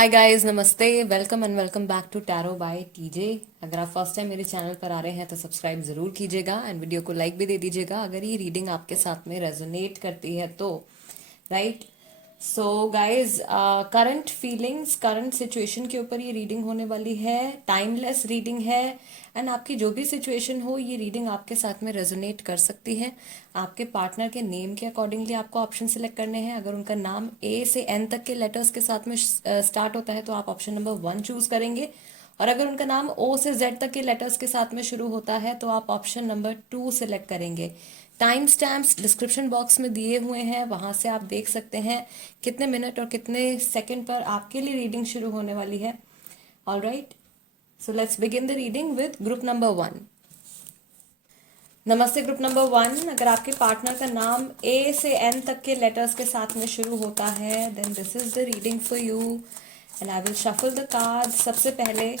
हाय guys, नमस्ते। Welcome and welcome back to tarot by TJ. अगर आप फर्स्ट टाइम मेरे चैनल पर आ रहे हैं तो सब्सक्राइब जरूर कीजिएगा एंड वीडियो को लाइक भी दे दीजिएगा अगर ये रीडिंग आपके साथ में रेजोनेट करती है तो। Right. So guys, current feelings, current situation के ऊपर ये रीडिंग होने वाली है। टाइमलेस रीडिंग है एंड आपकी जो भी सिचुएशन हो ये रीडिंग आपके साथ में रेजोनेट कर सकती है। आपके पार्टनर के नेम के अकॉर्डिंगली आपको ऑप्शन सिलेक्ट करने हैं। अगर उनका नाम ए से एन तक के लेटर्स के साथ में स्टार्ट होता है तो आप ऑप्शन नंबर 1 चूज करेंगे, और अगर उनका नाम ओ से जेड तक के लेटर्स के साथ में शुरू होता है तो आप ऑप्शन नंबर 2 सिलेक्ट करेंगे। टाइम स्टैम्प्स डिस्क्रिप्शन बॉक्स में दिए हुए हैं, वहां से आप देख सकते हैं कितने मिनट और कितने सेकंड पर आपके लिए रीडिंग शुरू होने वाली है। All right, so let's begin the reading with group number 1। नमस्ते ग्रुप नंबर 1। अगर आपके पार्टनर का नाम ए से एन तक के लेटर्स के साथ में शुरू होता है then this is the reading for you and I will shuffle the cards. सबसे पहले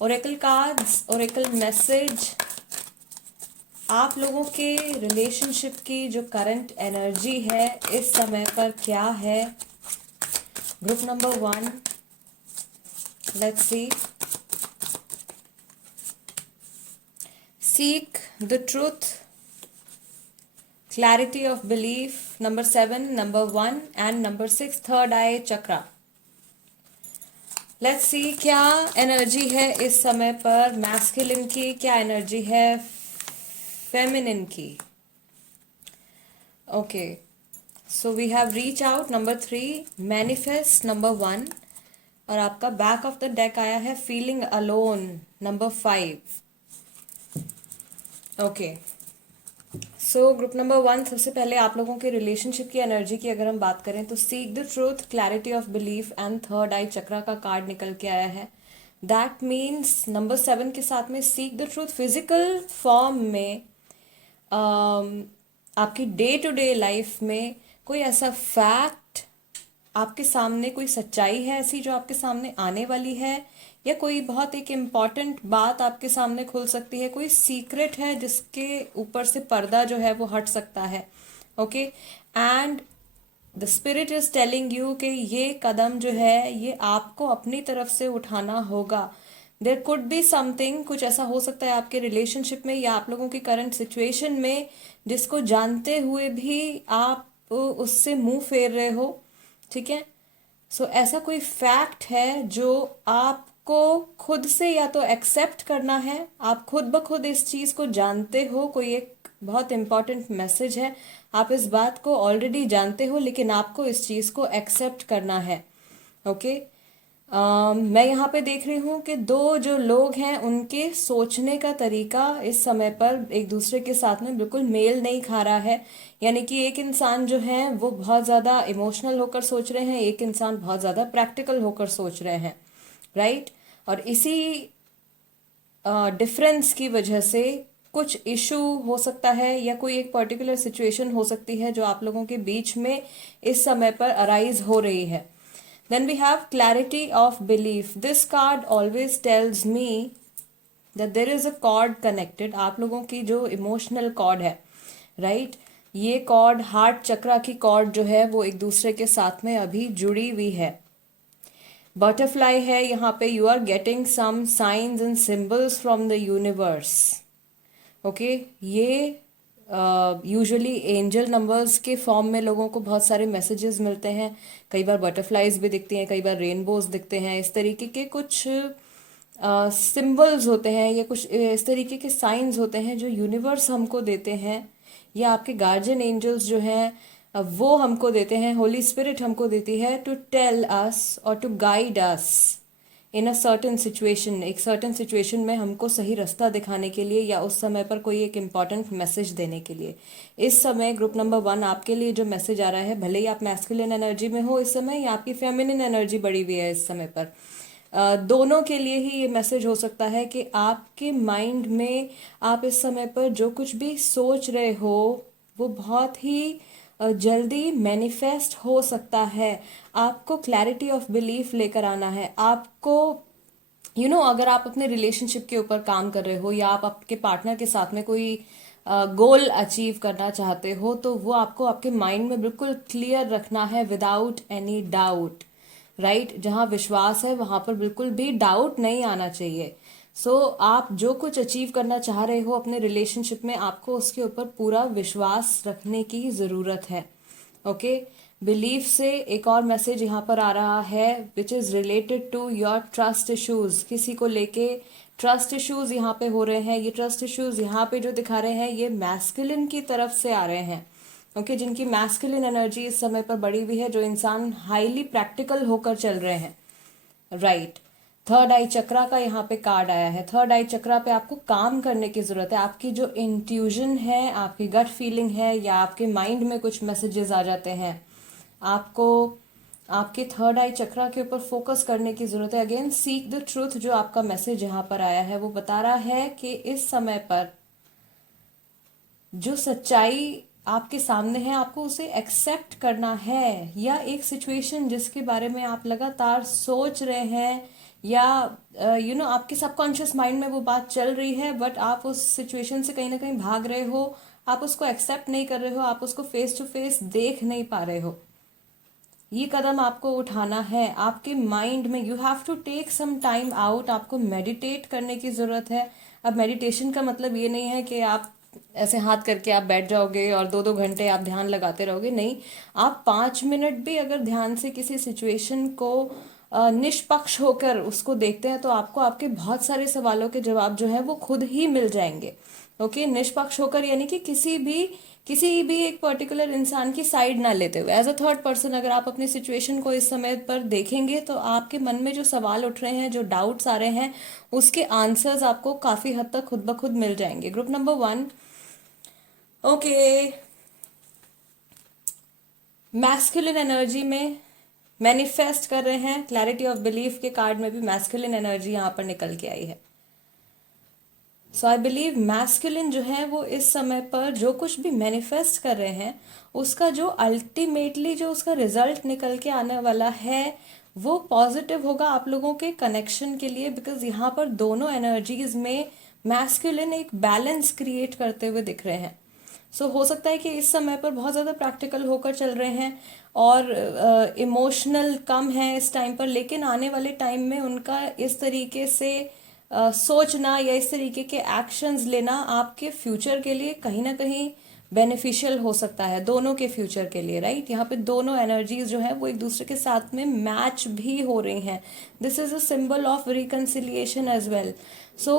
ओरेकल कार्ड्स, ओरेकल मैसेज। आप लोगों के रिलेशनशिप की जो करंट एनर्जी है इस समय पर क्या है? Group number 1, let's see. Seek the truth, clarity of belief, number 7, number 1 and number 6, third eye chakra. Let's see क्या एनर्जी है इस समय पर मैस्कुलिन की, क्या एनर्जी है फेमिनिन की। Okay, so we have reach out, number 3 manifest, number 1, और आपका बैक ऑफ द डेक आया है feeling alone, number 5। Okay, so group number 1, सबसे पहले आप लोगों के रिलेशनशिप की एनर्जी की अगर हम बात करें तो seek the truth, clarity of belief and third eye chakra का कार्ड निकल के आया है। दैट मीन्स नंबर 7 के साथ में seek the truth physical form में, आपकी डे टू डे लाइफ में कोई ऐसा फैक्ट आपके सामने, कोई सच्चाई है ऐसी जो आपके सामने आने वाली है, या कोई बहुत एक इम्पॉर्टेंट बात आपके सामने खुल सकती है, कोई सीक्रेट है जिसके ऊपर से पर्दा जो है वो हट सकता है। Okay, and the spirit is telling you कि ये कदम जो है ये आपको अपनी तरफ से उठाना होगा। देर कुड बी समथिंग, कुछ ऐसा हो सकता है आपके रिलेशनशिप में या आप लोगों की करंट सिचुएशन में जिसको जानते हुए भी आप उससे मुंह फेर रहे हो। ठीक है, सो ऐसा कोई फैक्ट है जो आपको खुद से या तो एक्सेप्ट करना है, आप खुद ब खुद इस चीज को जानते हो, कोई एक बहुत इंपॉर्टेंट मैसेज है, आप इस बात को ऑलरेडी जानते हो लेकिन आपको इस चीज को एक्सेप्ट करना है। ओके, मैं यहाँ पे देख रही हूँ कि दो जो लोग हैं उनके सोचने का तरीका इस समय पर एक दूसरे के साथ में बिल्कुल मेल नहीं खा रहा है। यानी कि एक इंसान जो है वो बहुत ज़्यादा इमोशनल होकर सोच रहे हैं, एक इंसान बहुत ज़्यादा प्रैक्टिकल होकर सोच रहे हैं। राइट, और इसी डिफरेंस की वजह से कुछ इशू हो सकता है या कोई एक पर्टिकुलर सिचुएशन हो सकती है जो आप लोगों के बीच में इस समय पर अराइज हो रही है। Then we have clarity of belief. This card always tells me that there is a cord connected. आप लोगों की जो इमोशनल कॉर्ड है, राइट, ये कॉर्ड हार्ट चक्रा की कॉर्ड जो है वो एक दूसरे के साथ में अभी जुड़ी हुई है। बटरफ्लाई है यहाँ पे, you are getting some signs and symbols from the universe. Okay, ये यूजुअली एंजल नंबर्स के फॉर्म में लोगों को बहुत सारे मैसेजेस मिलते हैं। कई बार बटरफ्लाइज भी दिखती हैं, कई बार रेनबोज दिखते हैं। इस तरीके के कुछ सिंबल्स होते हैं या कुछ इस तरीके के साइंस होते हैं जो यूनिवर्स हमको देते हैं, या आपके गार्जियन एंजल्स जो हैं वो हमको देते हैं, होली स्पिरिट हमको देती है टू टेल अस और to guide us in a certain situation. एक सर्टन सिचुएशन में हमको सही रास्ता दिखाने के लिए या उस समय पर कोई एक इम्पॉर्टेंट मैसेज देने के लिए। इस समय ग्रुप नंबर 1 आपके लिए जो मैसेज आ रहा है, भले ही आप मैस्कुलिन एनर्जी में हो इस समय या आपकी फेमिनिन एनर्जी बढ़ी हुई है इस समय पर, दोनों के लिए ही ये मैसेज हो सकता है कि आपके माइंड में आप इस समय पर जो कुछ भी सोच रहे हो वो बहुत ही जल्दी मैनिफेस्ट हो सकता है। आपको क्लैरिटी ऑफ बिलीफ लेकर आना है। आपको अगर आप अपने रिलेशनशिप के ऊपर काम कर रहे हो या आप आपके पार्टनर के साथ में कोई गोल अचीव करना चाहते हो तो वो आपको आपके माइंड में बिल्कुल क्लियर रखना है विदाउट एनी डाउट। राइट। जहाँ विश्वास है वहां पर बिल्कुल भी डाउट नहीं आना चाहिए। सो आप जो कुछ अचीव करना चाह रहे हो अपने रिलेशनशिप में, आपको उसके ऊपर पूरा विश्वास रखने की जरूरत है। ओके। बिलीफ से एक और मैसेज यहाँ पर आ रहा है, which is related to your trust issues. किसी को लेके ट्रस्ट इश्यूज यहाँ पे हो रहे हैं। ये ट्रस्ट इश्यूज यहाँ पे जो दिखा रहे हैं ये मैस्कुलिन की तरफ से आ रहे हैं। ओके, जिनकी मैस्कुलिन एनर्जी इस समय पर बढ़ी हुई है, जो इंसान हाईली प्रैक्टिकल होकर चल रहे हैं। राइट। थर्ड आई चक्रा का यहाँ पे कार्ड आया है। थर्ड आई चक्रा पे आपको काम करने की जरूरत है। आपकी जो इंट्यूजन है, आपकी गट फीलिंग है, या आपके माइंड में कुछ मैसेजेस आ जाते हैं, आपको आपके थर्ड आई चक्रा के ऊपर फोकस करने की जरूरत है। अगेन सीक द ट्रूथ, जो आपका मैसेज यहाँ पर आया है वो बता रहा है कि इस समय पर जो सच्चाई आपके सामने है आपको उसे एक्सेप्ट करना है। या एक सिचुएशन जिसके बारे में आप लगातार सोच रहे हैं, या आपके सबकॉन्शियस माइंड में वो बात चल रही है, बट आप उस सिचुएशन से कहीं ना कहीं भाग रहे हो, आप उसको एक्सेप्ट नहीं कर रहे हो, आप उसको फेस टू फेस देख नहीं पा रहे हो। ये कदम आपको उठाना है। आपके माइंड में you have to take some time out, आपको मेडिटेट करने की जरूरत है। अब मेडिटेशन का मतलब ये नहीं है कि आप ऐसे हाथ करके आप बैठ जाओगे और 2-2 घंटे आप ध्यान लगाते रहोगे। नहीं, आप 5 मिनट भी अगर ध्यान से किसी सिचुएशन को निष्पक्ष होकर उसको देखते हैं तो आपको आपके बहुत सारे सवालों के जवाब जो है वो खुद ही मिल जाएंगे। ओके, निष्पक्ष होकर यानी कि किसी भी एक पर्टिकुलर इंसान की साइड ना लेते हुए, एज अ थर्ड पर्सन अगर आप अपनी सिचुएशन को इस समय पर देखेंगे तो आपके मन में जो सवाल उठ रहे हैं, जो डाउट्स आ रहे हैं, उसके आंसर्स आपको काफी हद तक खुद ब खुद मिल जाएंगे। Group number 1, okay, masculine energy में मैनिफेस्ट कर रहे हैं। क्लैरिटी ऑफ बिलीफ के कार्ड में भी मैस्कुलिन एनर्जी यहां पर निकल के आई है। सो आई बिलीव मैस्कुलिन जो है वो इस समय पर जो कुछ भी मैनिफेस्ट कर रहे हैं उसका जो अल्टीमेटली जो उसका रिजल्ट निकल के आने वाला है वो पॉजिटिव होगा आप लोगों के कनेक्शन के लिए, बिकॉज यहाँ पर दोनों एनर्जीज में मैस्कुलिन एक बैलेंस क्रिएट करते हुए दिख रहे हैं। सो हो सकता है कि इस समय पर बहुत ज़्यादा प्रैक्टिकल होकर चल रहे हैं और इमोशनल कम है इस टाइम पर, लेकिन आने वाले टाइम में उनका इस तरीके से सोचना या इस तरीके के एक्शंस लेना आपके फ्यूचर के लिए कहीं ना कहीं बेनिफिशियल हो सकता है, दोनों के फ्यूचर के लिए। राइट, यहाँ पे दोनों एनर्जीज जो है वो एक दूसरे के साथ में मैच भी हो रही हैं। This is a symbol of reconciliation as well. So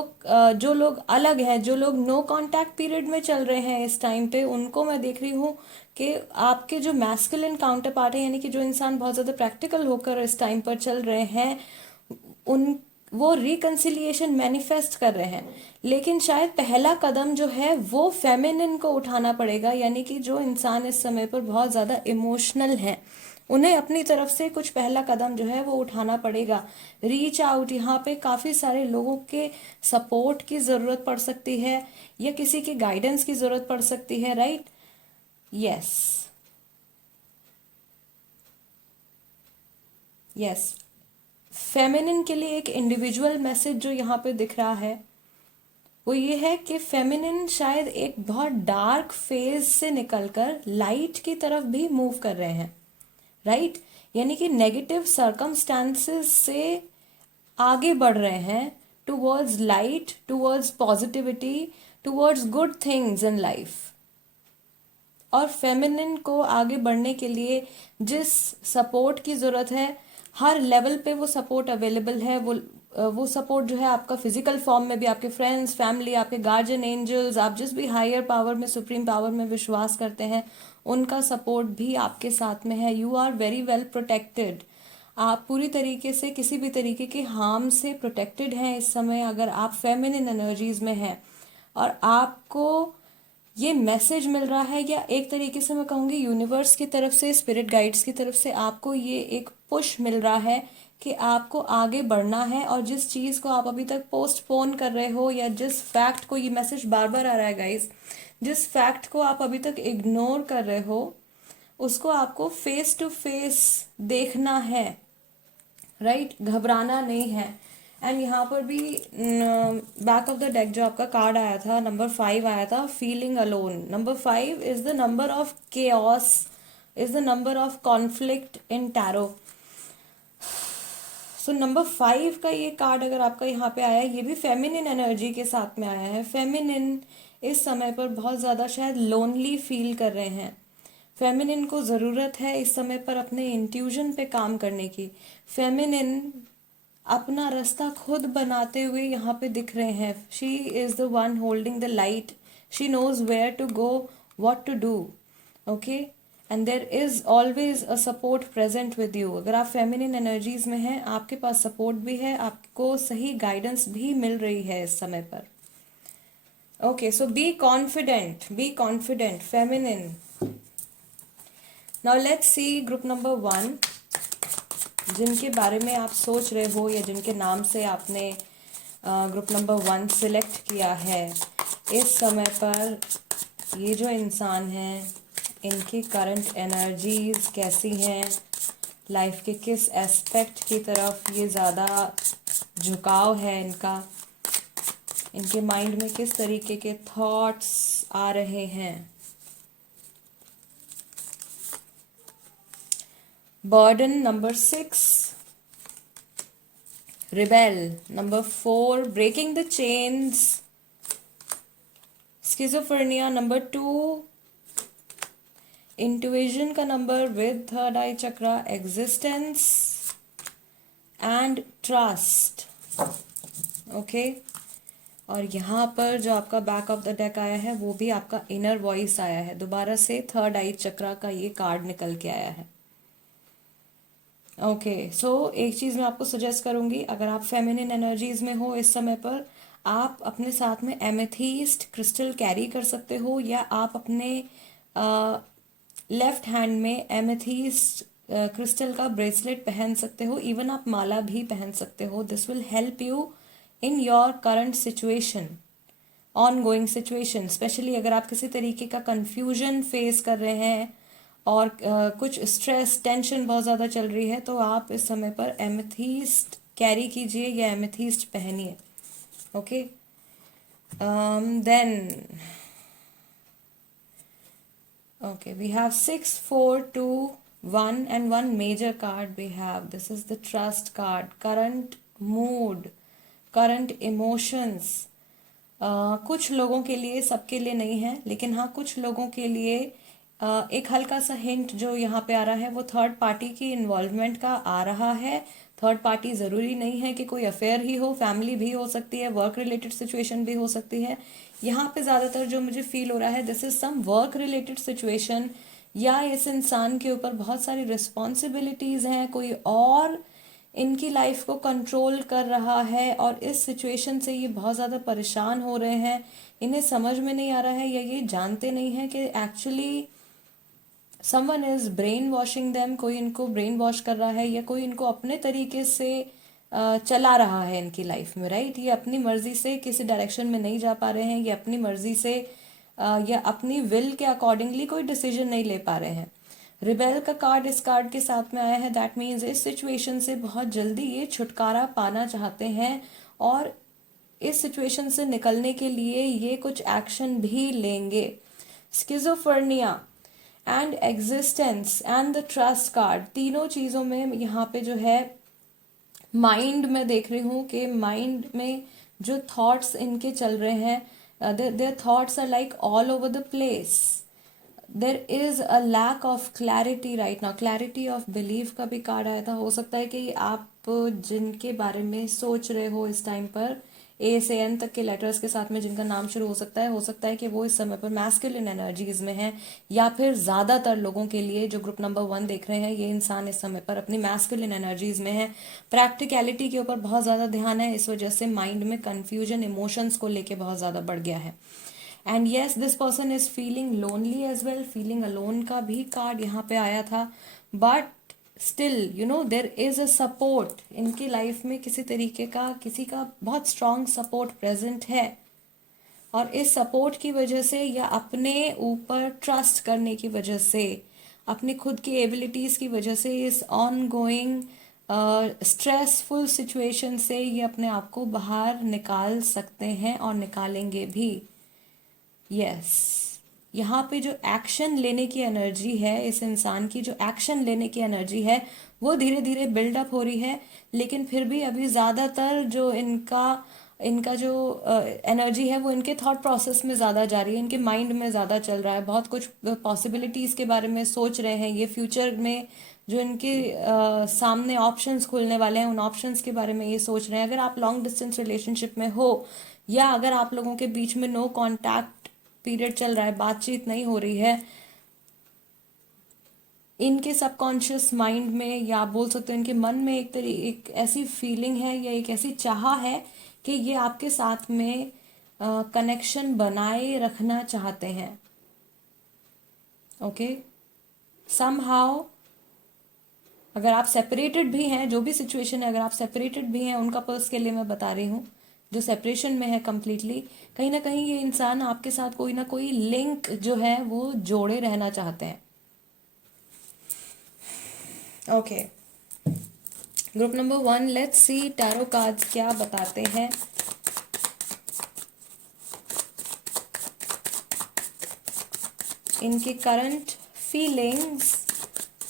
जो लोग अलग हैं, जो लोग नो कांटेक्ट पीरियड में चल रहे हैं इस टाइम पे, उनको मैं देख रही हूँ कि आपके जो मैस्कुलिन काउंटर पार्ट है, यानी कि जो इंसान बहुत ज्यादा प्रैक्टिकल होकर इस टाइम पर चल रहे हैं, उन वो रिकन्सिलिएशन मैनिफेस्ट कर रहे हैं। लेकिन शायद पहला कदम जो है वो फेमिनिन को उठाना पड़ेगा, यानी कि जो इंसान इस समय पर बहुत ज्यादा इमोशनल है उन्हें अपनी तरफ से कुछ पहला कदम जो है वो उठाना पड़ेगा। रीच आउट, यहाँ पे काफी सारे लोगों के सपोर्ट की जरूरत पड़ सकती है या किसी के गाइडेंस की जरूरत पड़ सकती है। Right, yes yes. फेमिनिन के लिए एक इंडिविजुअल मैसेज जो यहाँ पे दिख रहा है वो ये है कि फेमिनिन शायद एक बहुत डार्क फेज से निकलकर लाइट की तरफ भी मूव कर रहे हैं। राइट, यानी कि नेगेटिव सर्कमस्टांसेस से आगे बढ़ रहे हैं towards light, towards positivity, towards good things in life. और फेमिनिन को आगे बढ़ने के लिए जिस सपोर्ट की जरूरत है, हर लेवल पे वो सपोर्ट अवेलेबल है। वो सपोर्ट जो है आपका फिजिकल फॉर्म में भी, आपके फ्रेंड्स, फैमिली, आपके गार्जियन एंजल्स, आप जिस भी हायर पावर में, सुप्रीम पावर में विश्वास करते हैं, उनका सपोर्ट भी आपके साथ में है। You are very well protected. आप पूरी तरीके से किसी भी तरीके के हार्म से प्रोटेक्टेड हैं इस समय, अगर आप फेमिनिन एनर्जीज में हैं। और आपको ये मैसेज मिल रहा है, या एक तरीके से मैं कहूँगी यूनिवर्स की तरफ से, स्पिरिट गाइड्स की तरफ से आपको ये एक पुश मिल रहा है कि आपको आगे बढ़ना है। और जिस चीज़ को आप अभी तक पोस्टपोन कर रहे हो, या जिस फैक्ट को, ये मैसेज बार बार आ रहा है गाइस, जिस फैक्ट को आप अभी तक इग्नोर कर रहे हो उसको आपको फेस टू फेस देखना है। राइट, घबराना नहीं है। एंड यहाँ पर भी बैक ऑफ द डेक जो आपका कार्ड आया था, नंबर 5 आया था, feeling alone. Number 5 is the number of chaos, is the number of conflict in tarot. So number 5 का ये कार्ड अगर आपका यहाँ पे आया है, ये भी फेमिनिन एनर्जी के साथ में आया है। फेमिनिन इस समय पर बहुत ज़्यादा शायद लोनली फील कर रहे हैं। फेमिनिन को ज़रूरत है इस समय पर अपने इंट्यूजन पे काम करने की। फेमिनिन अपना रास्ता खुद बनाते हुए यहाँ पे दिख रहे हैं। She is the one holding the light, she knows where to go, what to do, okay, and there is always a support present with you. अगर आप फेमिनिन एनर्जीज में हैं, आपके पास सपोर्ट भी है, आपको सही गाइडेंस भी मिल रही है इस समय पर। Okay, so be confident feminine. Now let's see group number 1, जिनके बारे में आप सोच रहे हो या जिनके नाम से आपने ग्रुप नंबर 1 सिलेक्ट किया है। इस समय पर ये जो इंसान हैं, इनकी करंट एनर्जीज कैसी हैं, लाइफ के किस एस्पेक्ट की तरफ ये ज़्यादा झुकाव है इनका, इनके माइंड में किस तरीके के थॉट्स आ रहे हैं। Burden number 6, rebel number 4, breaking the chains, schizophrenia number 2, intuition का number with third eye chakra, existence and trust, okay. और यहाँ पर जो आपका बैक ऑफ द डेक आया है, वो भी आपका इनर वॉइस आया है। दोबारा से थर्ड आई चक्रा का ये कार्ड निकल के आया है। ओके, सो एक चीज़ मैं आपको सजेस्ट करूंगी, अगर आप फेमिनिन एनर्जीज में हो इस समय पर, आप अपने साथ में एमेथीस्ट क्रिस्टल कैरी कर सकते हो, या आप अपने लेफ्ट हैंड में एमेथीस्ट क्रिस्टल का ब्रेसलेट पहन सकते हो। इवन आप माला भी पहन सकते हो। This will help you in your current situation, on going situation. Specially अगर आप किसी तरीके का कंफ्यूजन फेस कर रहे हैं और कुछ स्ट्रेस टेंशन बहुत ज़्यादा चल रही है, तो आप इस समय पर एमेथीस्ट कैरी कीजिए या एमेथीस्ट पहनिए, okay. Then okay, we have 6 4 2 1 and one major card we have. This is the trust card. Current mood, current emotions. कुछ लोगों के लिए, सबके लिए नहीं है, लेकिन हाँ कुछ लोगों के लिए एक हल्का सा हिंट जो यहाँ पे आ रहा है, वो थर्ड पार्टी की इन्वॉल्वमेंट का आ रहा है। थर्ड पार्टी ज़रूरी नहीं है कि कोई अफेयर ही हो, फैमिली भी हो सकती है, वर्क रिलेटेड सिचुएशन भी हो सकती है। यहाँ पे ज़्यादातर जो मुझे फील हो रहा है, this is some work related situation, या इस इंसान के ऊपर बहुत सारी रिस्पॉन्सिबिलिटीज़ हैं, कोई और इनकी लाइफ को कंट्रोल कर रहा है, और इस सिचुएशन से ये बहुत ज़्यादा परेशान हो रहे हैं। इन्हें समझ में नहीं आ रहा है, या ये जानते नहीं हैं कि actually someone is brain washing them, कोई इनको ब्रेन वॉश कर रहा है, या कोई इनको अपने तरीके से चला रहा है इनकी लाइफ में, राइट। ये अपनी मर्जी से किसी डायरेक्शन में नहीं जा पा रहे हैं, ये अपनी मर्जी से या अपनी विल के अकॉर्डिंगली कोई डिसीजन नहीं ले पा रहे हैं। रिबेल का कार्ड इस कार्ड के साथ में आया है। दैट मीन्स इस सिचुएशन से बहुत जल्दी ये छुटकारा पाना चाहते हैं, और इस सिचुएशन से निकलने के लिए ये कुछ एक्शन भी लेंगे। Schizophrenia and existence and the trust card, तीनों चीज़ों में यहाँ पे जो है माइंड में देख रही हूँ कि माइंड में जो थॉट्स इनके चल रहे हैं, their thoughts are like all over the place. There is a lack of clarity right now. Clarity of believe का भी कार्ड आया था। हो सकता है कि आप जिनके बारे में सोच रहे हो इस टाइम पर, ए से एन तक के लेटर्स के साथ में जिनका नाम शुरू हो सकता है कि वो इस समय पर मैस्कुलिन एनर्जीज में हैं, या फिर ज़्यादातर लोगों के लिए जो ग्रुप नंबर 1 देख रहे हैं, ये इंसान इस समय पर अपनी मैस्कुलिन एनर्जीज में है। प्रैक्टिकलिटी के ऊपर बहुत ज़्यादा ध्यान है, इस वजह से माइंड में कन्फ्यूजन इमोशंस को लेके बहुत ज़्यादा बढ़ गया है। And yes, this person is feeling lonely as well. Feeling alone का भी कार्ड यहाँ पे आया था, but still you know there is a support इनकी लाइफ में, किसी तरीके का किसी का बहुत स्ट्रांग सपोर्ट प्रेजेंट है, और इस सपोर्ट की वजह से या अपने ऊपर ट्रस्ट करने की वजह से, अपनी खुद की एबिलिटीज की वजह से, इस ऑन गोइंग स्ट्रेसफुल सिचुएशन से ये अपने आप को बाहर निकाल सकते हैं और निकालेंगे भी। यस, यहाँ पे जो एक्शन लेने की एनर्जी है, इस इंसान की जो एक्शन लेने की एनर्जी है वो धीरे धीरे बिल्डअप हो रही है, लेकिन फिर भी अभी ज़्यादातर जो इनका इनका जो एनर्जी है वो इनके थॉट प्रोसेस में ज़्यादा जा रही है, इनके माइंड में ज़्यादा चल रहा है, बहुत कुछ पॉसिबिलिटीज़ के बारे में सोच रहे हैं, ये फ्यूचर में जो इनके सामने ऑप्शंस खुलने वाले हैं उन ऑप्शंस के बारे में ये सोच रहे हैं। अगर आप लॉन्ग डिस्टेंस रिलेशनशिप में हो या अगर आप लोगों के बीच में नो कांटेक्ट पीरियड चल रहा है, बातचीत नहीं हो रही है, इनके सबकॉन्शियस माइंड में या आप बोल सकते हो इनके मन में एक ऐसी फीलिंग है या एक ऐसी चाह है कि ये आपके साथ में कनेक्शन बनाए रखना चाहते हैं। ओके, समहाउ अगर आप सेपरेटेड भी हैं, जो भी सिचुएशन है, अगर आप सेपरेटेड भी हैं, उनका पर्स के लिए मैं बता रही हूँ, जो सेपरेशन में है कंप्लीटली, कहीं ना कहीं ये इंसान आपके साथ कोई ना कोई लिंक जो है वो जोड़े रहना चाहते हैं। Okay, group number 1, let's see tarot cards क्या बताते हैं। इनके करंट फीलिंग्स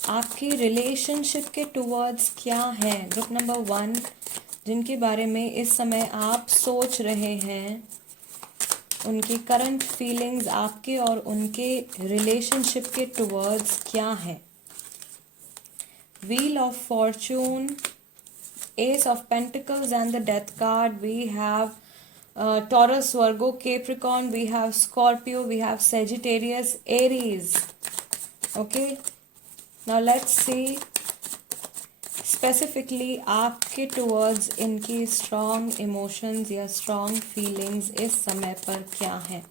आपके रिलेशनशिप के टुवर्ड्स क्या हैं। ग्रुप नंबर 1, जिनके बारे में इस समय आप सोच रहे हैं, उनकी करंट फीलिंग्स आपके और उनके रिलेशनशिप के टुवर्ड्स क्या है। Wheel of fortune, ace of pentacles and the death card. We have Taurus, Virgo, Capricorn, we have Scorpio, we have Sagittarius, Aries. Okay, now let's see specifically आपके towards इनकी strong emotions या strong feelings इस समय पर क्या है।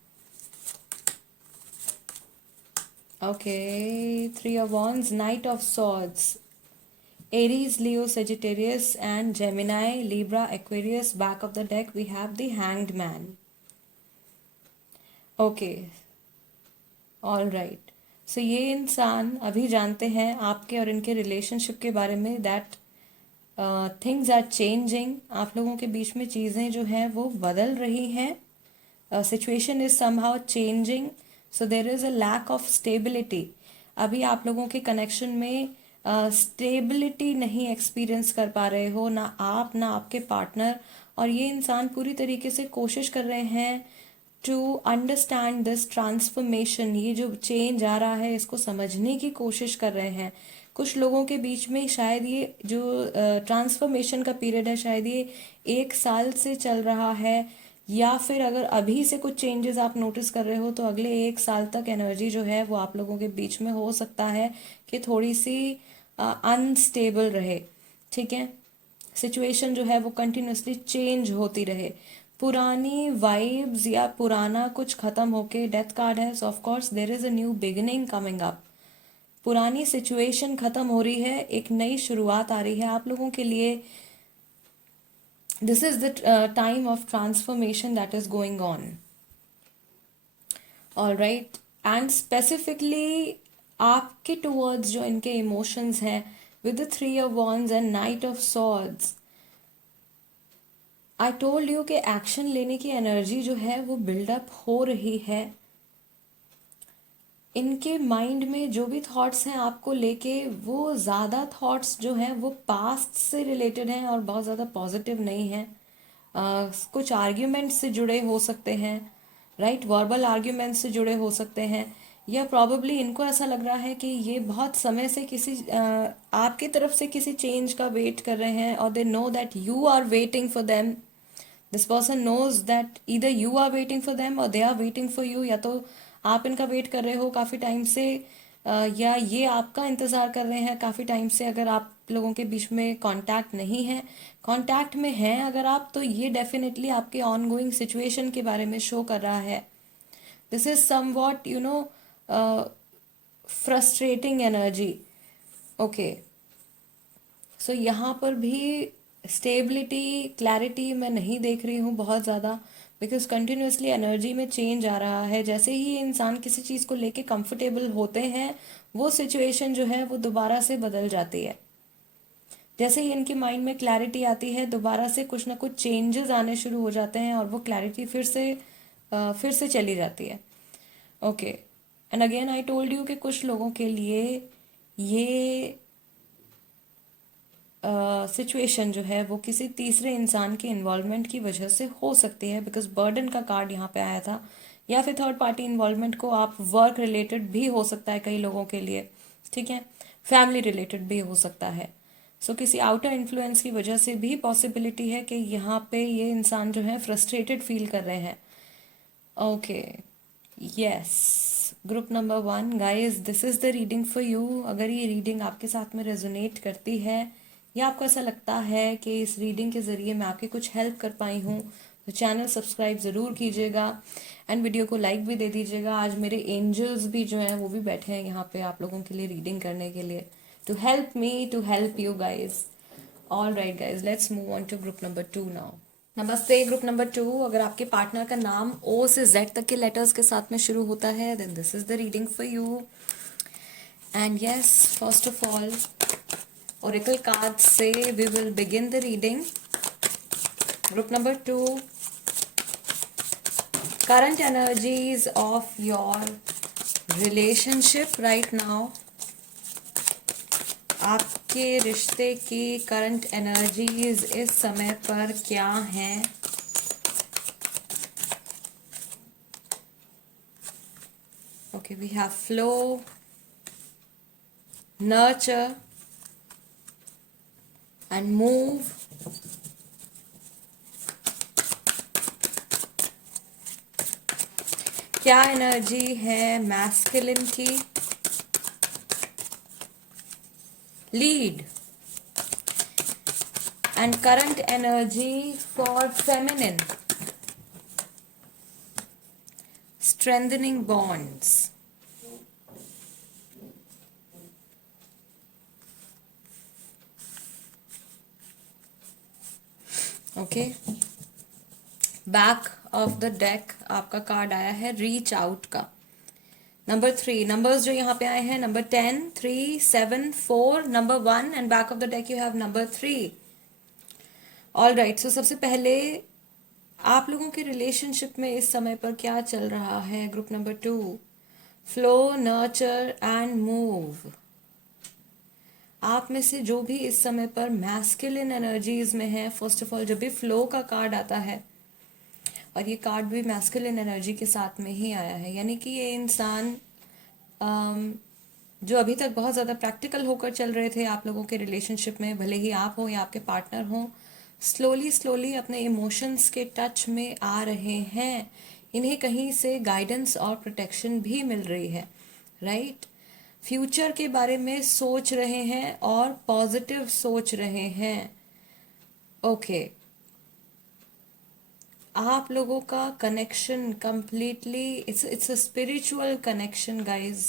Okay, 3 of Wands, Knight of Swords, Aries, Leo, Sagittarius and Gemini, Libra, Aquarius. Back of the deck we have the Hanged Man. Okay, all right. So ये इंसान अभी जानते हैं आपके और इनके रिलेशनशिप के बारे में, दैट थिंग्स आर चेंजिंग। आप लोगों के बीच में चीज़ें जो हैं वो बदल रही हैं। Situation is somehow changing, so there is a lack of stability. अभी आप लोगों के कनेक्शन में स्टेबिलिटी नहीं एक्सपीरियंस कर पा रहे हो, ना आप ना आपके पार्टनर। और ये इंसान पूरी तरीके से कोशिश कर रहे हैं टू अंडरस्टैंड दिस ट्रांसफॉर्मेशन। ये जो चेंज आ रहा है इसको समझने की कोशिश कर रहे हैं। कुछ लोगों के बीच में शायद ये जो ट्रांसफॉर्मेशन का पीरियड है शायद ये 1 साल से चल रहा है, या फिर अगर अभी से कुछ चेंजेस आप नोटिस कर रहे हो तो अगले 1 साल तक एनर्जी जो है वो आप लोगों के बीच में हो सकता है कि थोड़ी सी अनस्टेबल रहे। ठीक है, सिचुएशन जो है वो कंटिन्यूसली चेंज होती रहे, पुरानी वाइब्स या पुराना कुछ खत्म होके, डेथ कार्ड है, so of course there is a new beginning coming up. पुरानी सिचुएशन खत्म हो रही है, एक नई शुरुआत आ रही है आप लोगों के लिए। This is the time of transformation that is going on. All right, and specifically आपके टुवर्ड्स जो इनके इमोशंस हैं with the 3 of wands and night of swords, I told you कि एक्शन लेने की एनर्जी जो है वो बिल्डअप हो रही है। इनके माइंड में जो भी थॉट्स हैं आपको लेके, वो ज़्यादा थॉट्स जो हैं वो पास्ट से रिलेटेड हैं और बहुत ज़्यादा पॉजिटिव नहीं हैं। कुछ आर्ग्यूमेंट्स से जुड़े हो सकते हैं, राइट, वर्बल आर्ग्यूमेंट्स से जुड़े हो सकते हैं, या प्रॉबेबली इनको ऐसा लग रहा है कि ये बहुत समय से किसी आपकी तरफ से किसी चेंज का वेट कर रहे हैं, और they know that you are waiting for them. This person knows that either you are waiting for them और they are waiting for you. या तो आप इनका वेट कर रहे हो काफ़ी टाइम से, या ये आपका इंतज़ार कर रहे हैं काफ़ी टाइम से। अगर आप लोगों के बीच में कांटेक्ट नहीं है, कांटेक्ट में हैं अगर आप, तो ये डेफिनेटली आपके ऑन गोइंग सिचुएशन के बारे में शो कर रहा है। This is somewhat you know frustrating energy. Okay, so यहाँ पर भी स्टेबिलिटी, क्लैरिटी मैं नहीं देख रही हूँ बहुत ज़्यादा, बिकॉज कंटिन्यूसली एनर्जी में चेंज आ रहा है। जैसे ही इंसान किसी चीज़ को लेके कंफर्टेबल होते हैं, वो सिचुएशन जो है वो दोबारा से बदल जाती है। जैसे ही इनकी माइंड में क्लैरिटी आती है, दोबारा से कुछ ना कुछ चेंजेस आने शुरू हो जाते हैं और वो क्लैरिटी फिर से चली जाती है। Okay, and again I told you कि कुछ लोगों के लिए ये सिचुएशन जो है वो किसी तीसरे इंसान के इन्वॉल्वमेंट की वजह से हो सकती है, बिकॉज बर्डन का कार्ड यहाँ पे आया था, या फिर थर्ड पार्टी इन्वॉल्वमेंट को आप वर्क रिलेटेड भी हो सकता है कई लोगों के लिए, ठीक है, फैमिली रिलेटेड भी हो सकता है। सो किसी आउटर इन्फ्लुएंस की वजह से भी पॉसिबिलिटी है कि यहाँ पे ये इंसान जो है फ्रस्ट्रेटेड फील कर रहे हैं। Okay, yes, group number 1 guys, this is the reading for you. अगर ये रीडिंग आपके साथ में रेजोनेट करती है या आपको ऐसा लगता है कि इस रीडिंग के ज़रिए मैं आपकी कुछ हेल्प कर पाई हूँ, तो चैनल सब्सक्राइब ज़रूर कीजिएगा एंड वीडियो को लाइक भी दे दीजिएगा। आज मेरे एंजल्स भी जो हैं वो भी बैठे हैं यहाँ पे आप लोगों के लिए रीडिंग करने के लिए, to help me to help you guys. All right guys, let's move on to group number 2 now. नमस्ते ग्रुप नंबर 2। अगर आपके पार्टनर का नाम ओ से जेड तक के लेटर्स के साथ में शुरू होता है, then this is the reading for you. And yes, first of all oracle cards say we will begin the reading. Group number 2, current energies of your relationship right now. आपके रिश्ते की करंट एनर्जीज इस समय पर क्या हैं? Okay, we have flow, nurture and move. क्या energy है मैस्कुलिन की? Lead. And current energy for feminine, strengthening bonds. Okay, back of the deck आपका कार्ड आया है रीच आउट का। नंबर 3, नंबर्स जो यहाँ पे आए हैं number 10, 3, 7, 4, number 1 and back of the deck you have number 3। All right, so सबसे पहले आप लोगों के रिलेशनशिप में इस समय पर क्या चल रहा है? Group number 2, flow, nurture and move. आप में से जो भी इस समय पर मैस्कुलिन एनर्जीज में है, फर्स्ट ऑफ ऑल जब भी फ्लो का कार्ड आता है, और ये कार्ड भी मैस्कुलिन एनर्जी के साथ में ही आया है, यानी कि ये इंसान जो अभी तक बहुत ज़्यादा प्रैक्टिकल होकर चल रहे थे आप लोगों के रिलेशनशिप में, भले ही आप हो या आपके पार्टनर हो, स्लोली स्लोली अपने इमोशंस के टच में आ रहे हैं। इन्हें कहीं से गाइडेंस और प्रोटेक्शन भी मिल रही है, राइट? फ्यूचर के बारे में सोच रहे हैं और पॉजिटिव सोच रहे हैं। ओके, आप लोगों का connection completely it's a spiritual connection guys,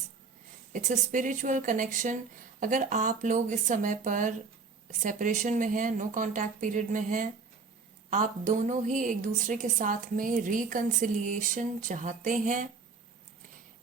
it's a spiritual connection. अगर आप लोग इस समय पर सेपरेशन में हैं, नो कांटेक्ट पीरियड में हैं, आप दोनों ही एक दूसरे के साथ में रिकंसिलिएशन चाहते हैं,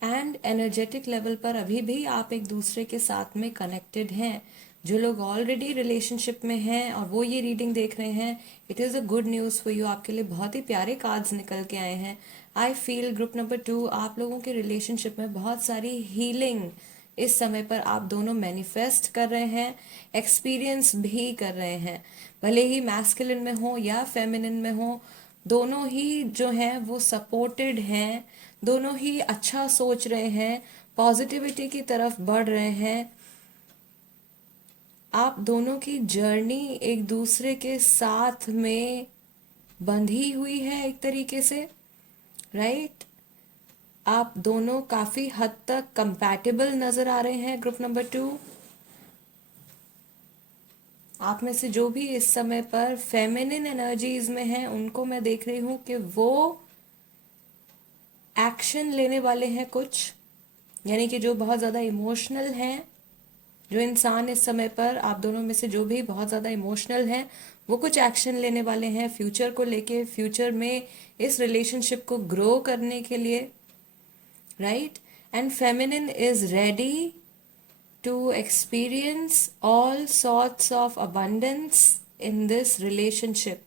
एंड एनर्जेटिक लेवल पर अभी भी आप एक दूसरे के साथ में कनेक्टेड हैं। जो लोग ऑलरेडी रिलेशनशिप में हैं और वो ये रीडिंग देख रहे हैं, it is a good news for you. आपके लिए बहुत ही प्यारे कार्ड्स निकल के आए हैं। आई फील ग्रुप नंबर 2, आप लोगों के रिलेशनशिप में बहुत सारी हीलिंग इस समय पर आप दोनों मैनिफेस्ट कर रहे हैं, एक्सपीरियंस भी कर रहे हैं। भले ही मैस्कुलिन में हो या फेमिनिन में हो, दोनों ही जो हैं वो सपोर्टेड हैं, दोनों ही अच्छा सोच रहे हैं, पॉजिटिविटी की तरफ बढ़ रहे हैं। आप दोनों की जर्नी एक दूसरे के साथ में बंधी हुई है एक तरीके से, राइट? आप दोनों काफी हद तक कंपैटिबल नजर आ रहे हैं ग्रुप नंबर 2। आप में से जो भी इस समय पर फेमिनिन एनर्जीज में हैं, उनको मैं देख रही हूं कि वो एक्शन लेने वाले हैं कुछ, यानी कि जो बहुत ज़्यादा इमोशनल हैं, जो इंसान इस समय पर आप दोनों में से जो भी बहुत ज़्यादा इमोशनल हैं, वो कुछ एक्शन लेने वाले हैं फ्यूचर को लेके, फ्यूचर में इस रिलेशनशिप को ग्रो करने के लिए, right? And feminine is ready to experience all sorts of abundance in this relationship.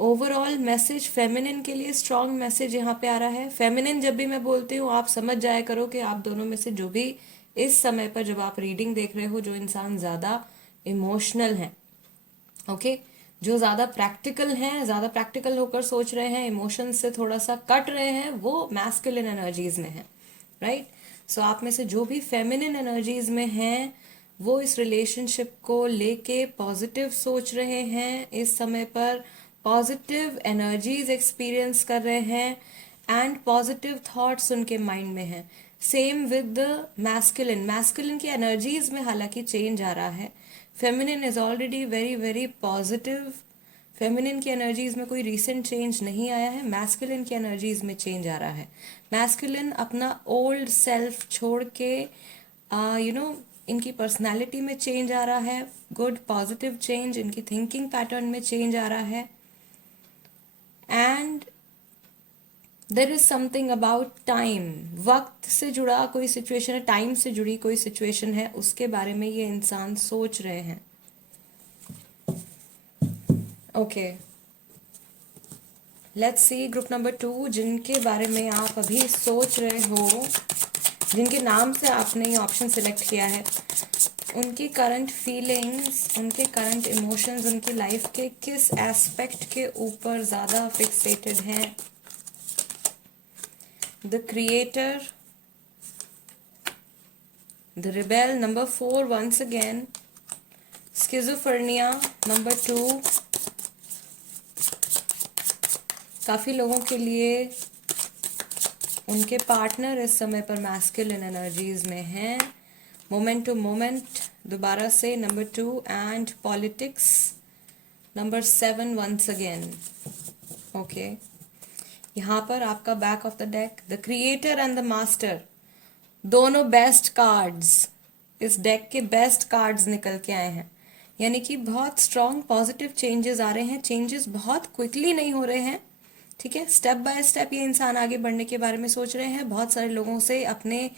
Overall message feminine के लिए स्ट्रॉन्ग मैसेज यहाँ पे आ रहा है। फेमिनिन जब भी मैं बोलती हूँ आप समझ जाया करो कि आप दोनों में से जो भी इस समय पर जब आप रीडिंग देख रहे हो, जो इंसान ज़्यादा इमोशनल है, ओके, जो ज़्यादा प्रैक्टिकल हैं, ज़्यादा प्रैक्टिकल होकर सोच रहे हैं, इमोशंस से थोड़ा सा कट रहे हैं, वो मैस्कुलिन एनर्जीज में है, राइट। सो आप में से जो भी फेमिनिन एनर्जीज में हैं वो इस रिलेशनशिप को लेके पॉजिटिव सोच रहे हैं, इस समय पर पॉजिटिव एनर्जीज एक्सपीरियंस कर रहे हैं एंड पॉजिटिव थॉट्स उनके माइंड में हैं। Same with the masculine, masculine की एनर्जीज में हालांकि चेंज आ रहा है। Feminine is already very very positive. Feminine की एनर्जीज में कोई रीसेंट चेंज नहीं आया है, मैस्कुलिन की एनर्जीज में चेंज आ रहा है। मैस्कुलिन अपना ओल्ड सेल्फ छोड़ के इनकी पर्सनालिटी में चेंज आ रहा है, गुड पॉजिटिव चेंज, इनकी थिंकिंग पैटर्न में चेंज आ रहा है। And there is something about time, वक्त से जुड़ा कोई सिचुएशन है, टाइम से जुड़ी कोई सिचुएशन है, उसके बारे में ये इंसान सोच रहे हैं। Okay, let's see group number 2, जिनके बारे में आप अभी सोच रहे हो, जिनके नाम से आपने ये ऑप्शन सिलेक्ट किया है, उनकी करंट फीलिंग्स, उनके करंट इमोशंस, उनकी लाइफ के किस एस्पेक्ट के ऊपर ज़्यादा फिक्सेटेड हैं। The creator, the rebel, number 4 once again, schizophrenia number 2, काफ़ी लोगों के लिए उनके पार्टनर इस समय पर मैस्कुलिन एनर्जीज में हैं। मोमेंट टू मोमेंट दोबारा से number 2 and politics number 7 once again. Okay, यहाँ पर आपका back of the deck, the creator and the master, दोनों बेस्ट कार्ड्स, इस डेक के बेस्ट कार्ड्स निकल के आए हैं। यानी कि बहुत स्ट्रॉन्ग पॉजिटिव चेंजेस आ रहे हैं। चेंजेस बहुत क्विकली नहीं हो रहे हैं, ठीक है, स्टेप बाय स्टेप ये इंसान आगे बढ़ने के बारे में सोच रहे हैं। बहुत सारे लोगों से अपने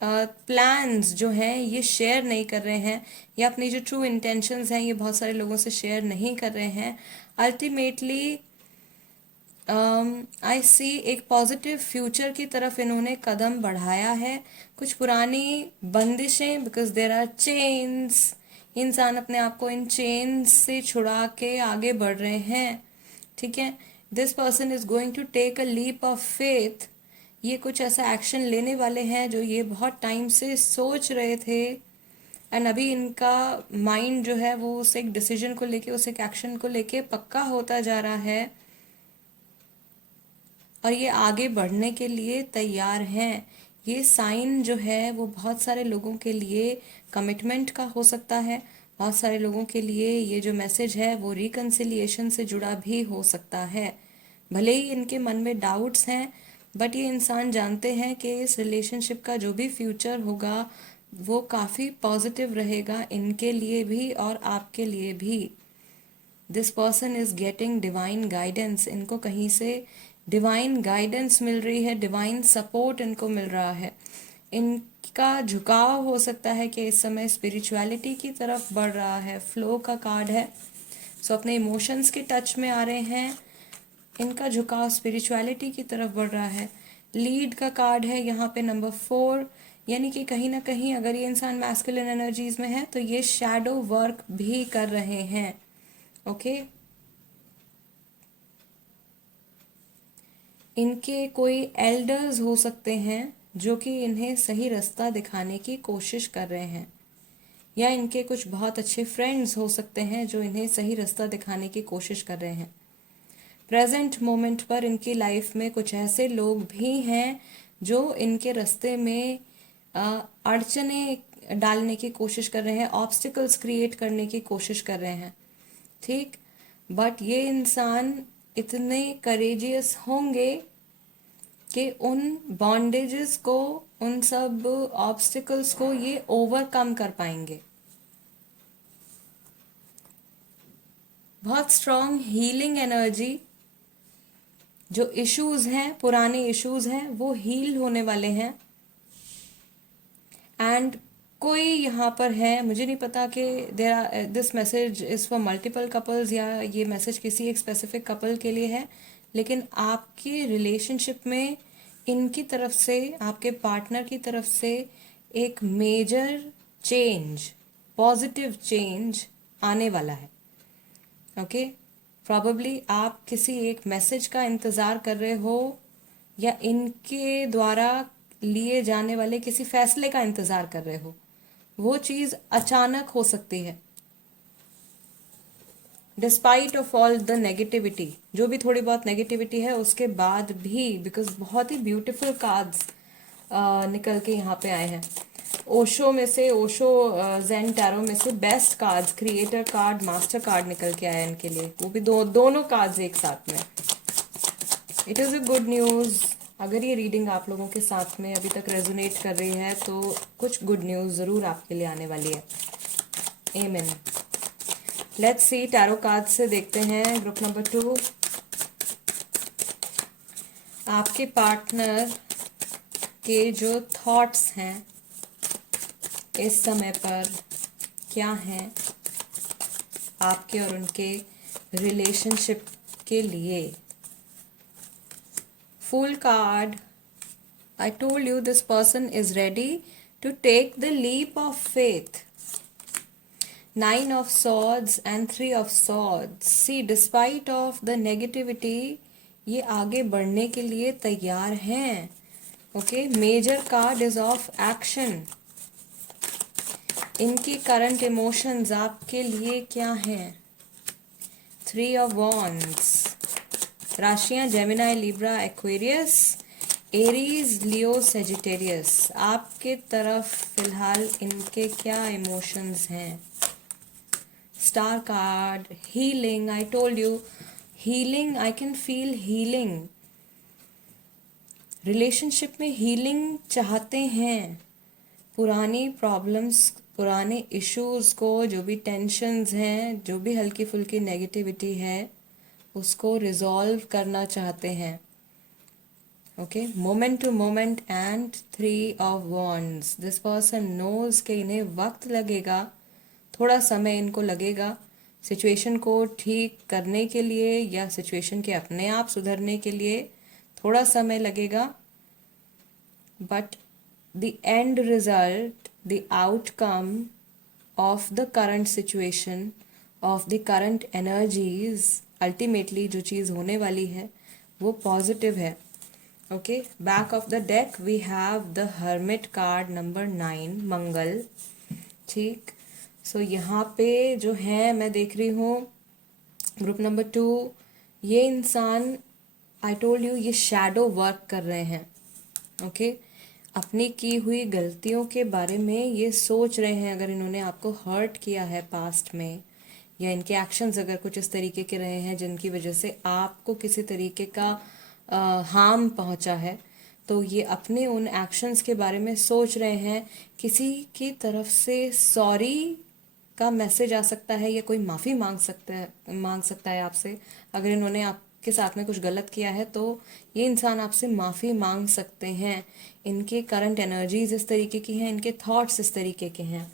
प्लान्स जो हैं ये शेयर नहीं कर रहे हैं, या अपनी जो ट्रू इंटेंशंस हैं ये बहुत सारे लोगों से शेयर नहीं कर रहे हैं। अल्टीमेटली आई सी एक पॉजिटिव फ्यूचर की तरफ इन्होंने कदम बढ़ाया है। कुछ पुरानी बंदिशें, बिकॉज देर आर चेन्स, इंसान अपने आप को इन चेन्स से छुड़ा के आगे बढ़ रहे हैं, ठीक है। This person is going to take a leap of faith, ये कुछ ऐसा एक्शन लेने वाले हैं जो ये बहुत टाइम से सोच रहे थे, एंड अभी इनका माइंड जो है वो उस एक डिसीजन को लेके, उस एक एक्शन को लेके पक्का होता जा रहा है, और ये आगे बढ़ने के लिए तैयार हैं। ये साइन जो है वो बहुत सारे लोगों के लिए कमिटमेंट का हो सकता है, बहुत सारे लोगों के लिए ये जो मैसेज है वो रिकन्सिलिएशन से जुड़ा भी हो सकता है। भले ही इनके मन में डाउट्स हैं, बट ये इंसान जानते हैं कि इस रिलेशनशिप का जो भी फ्यूचर होगा वो काफ़ी पॉजिटिव रहेगा, इनके लिए भी और आपके लिए भी। This person is getting divine guidance, इनको कहीं से डिवाइन गाइडेंस मिल रही है, डिवाइन सपोर्ट इनको मिल रहा है। इनका झुकाव हो सकता है कि इस समय स्पिरिचुअलिटी की तरफ बढ़ रहा है। फ्लो का कार्ड है, सो अपने इमोशंस के टच में आ रहे हैं, इनका झुकाव स्पिरिचुअलिटी की तरफ बढ़ रहा है। लीड का कार्ड है यहाँ पे नंबर 4, यानी कि कहीं ना कहीं अगर ये इंसान मैस्कुलिन एनर्जीज में है तो ये शैडो वर्क भी कर रहे हैं, ओके। इनके कोई एल्डर्स हो सकते हैं जो कि इन्हें सही रास्ता दिखाने की कोशिश कर रहे हैं, या इनके कुछ बहुत अच्छे फ्रेंड्स हो सकते हैं जो इन्हें सही रास्ता दिखाने की कोशिश कर रहे हैं। प्रेजेंट मोमेंट पर इनकी लाइफ में कुछ ऐसे लोग भी हैं जो इनके रास्ते में अड़चने डालने की कोशिश कर रहे हैं, ऑब्स्टिकल्स क्रिएट करने की कोशिश कर रहे हैं, ठीक। बट ये इंसान इतने करेजियस होंगे कि उन बॉन्डेजेस को, उन सब ऑब्स्टिकल्स को ये ओवरकम कर पाएंगे। बहुत स्ट्रॉन्ग हीलिंग एनर्जी, जो इश्यूज हैं, पुराने इश्यूज हैं, वो हील होने वाले हैं। एंड कोई यहाँ पर है, मुझे नहीं पता कि this message is for multiple couples या ये मैसेज किसी एक स्पेसिफिक कपल के लिए है, लेकिन आपकी रिलेशनशिप में इनकी तरफ से, आपके पार्टनर की तरफ से एक मेजर चेंज, पॉजिटिव चेंज आने वाला है। ओके, प्रॉबेबली आप किसी एक मैसेज का इंतज़ार कर रहे हो या इनके द्वारा लिए जाने वाले किसी फैसले का इंतज़ार कर रहे हो। वो चीज़ अचानक हो सकती है, despite of all the negativity, जो भी थोड़ी बहुत नेगेटिविटी है उसके बाद भी, बिकॉज बहुत ही ब्यूटीफुल कार्ड्स निकल के यहाँ पे आए हैं। ओशो में से, ओशो जेन टैरो में से best cards, creator card, master card निकल के आए हैं इनके लिए, वो भी दोनों कार्ड्स एक साथ में। It is a good news. अगर ये रीडिंग आप लोगों के साथ में अभी तक रेजोनेट कर रही है तो कुछ गुड न्यूज़ ज़रूर आपके लिए आने वाली है। आमीन। लेट्स सी, टैरो कार्ड से देखते हैं ग्रुप नंबर 2, आपके पार्टनर के जो थॉट्स हैं इस समय पर क्या हैं आपके और उनके रिलेशनशिप के लिए। Fool card. I told you this person is ready to take the leap of faith. 9 of Swords and 3 of Swords. See, despite of the negativity, ये आगे बढ़ने के लिए तैयार हैं। Okay, major card is of action. इनकी current emotions आपके लिए क्या हैं? 3 of Wands. राशियां जेमिनाई, लिब्रा, एक्वेरियस, एरीज, लियो, सेजिटेरियस। आपके तरफ फिलहाल इनके क्या इमोशंस हैं? Star card, healing. I told you, healing, I can feel healing. Relationship में हीलिंग चाहते हैं। पुरानी प्रॉब्लम्स, पुराने इश्यूज को, जो भी टेंशन्स हैं, जो भी हल्की फुल्की नेगेटिविटी है, उसको रिजॉल्व करना चाहते हैं। Okay, moment to moment and 3 of wands. This person knows कि इन्हें वक्त लगेगा, थोड़ा समय इनको लगेगा सिचुएशन को ठीक करने के लिए या सिचुएशन के अपने आप सुधरने के लिए थोड़ा समय लगेगा, but the end result, the outcome of the current situation, of the current energies, ultimately जो चीज़ होने वाली है वो पॉजिटिव है। Okay, back of the deck we have the hermit card number 9, Mangal. ठीक, सो यहाँ पे जो है मैं देख रही हूँ ग्रुप नंबर 2, ये इंसान, आई टोल्ड यू, ये शैडो वर्क कर रहे हैं। ओके, अपनी की हुई गलतियों के बारे में ये सोच रहे हैं। अगर इन्होंने आपको हर्ट किया है पास्ट में, या इनके एक्शंस अगर कुछ इस तरीके के रहे हैं जिनकी वजह से आपको किसी तरीके का हार्म पहुंचा है, तो ये अपने उन एक्शंस के बारे में सोच रहे हैं। किसी की तरफ से सॉरी का मैसेज आ सकता है या कोई माफ़ी मांग सकता है आपसे। अगर इन्होंने आपके साथ में कुछ गलत किया है तो ये इंसान आपसे माफ़ी मांग सकते हैं। इनके करंट एनर्जीज इस तरीके की हैं, इनके थॉट्स इस तरीके के हैं।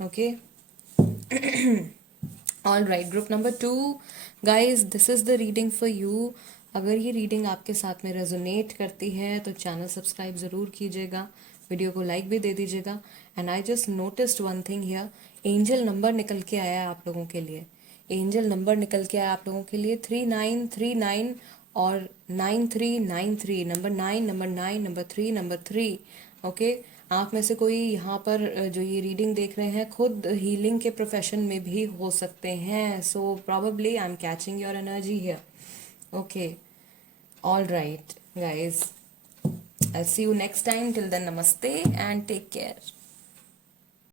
Okay, all right, group number 2 guys, this is the reading for you. अगर ये रीडिंग आपके साथ में रेजोनेट करती है तो चैनल सब्सक्राइब ज़रूर कीजिएगा, वीडियो को लाइक भी दे दीजिएगा। And I just noticed one thing here, angel number निकल के आया है आप लोगों के लिए। एंजल नंबर निकल के आया आप लोगों के लिए 3939 और 9393, number 9, number 9, number 3, number 3। Okay, आप में से कोई यहाँ पर जो ये रीडिंग देख रहे हैं खुद हीलिंग के प्रोफेशन में भी हो सकते हैं। So probably I am catching your energy here. Okay, all right guys, I see you next time. Till then, namaste and take care.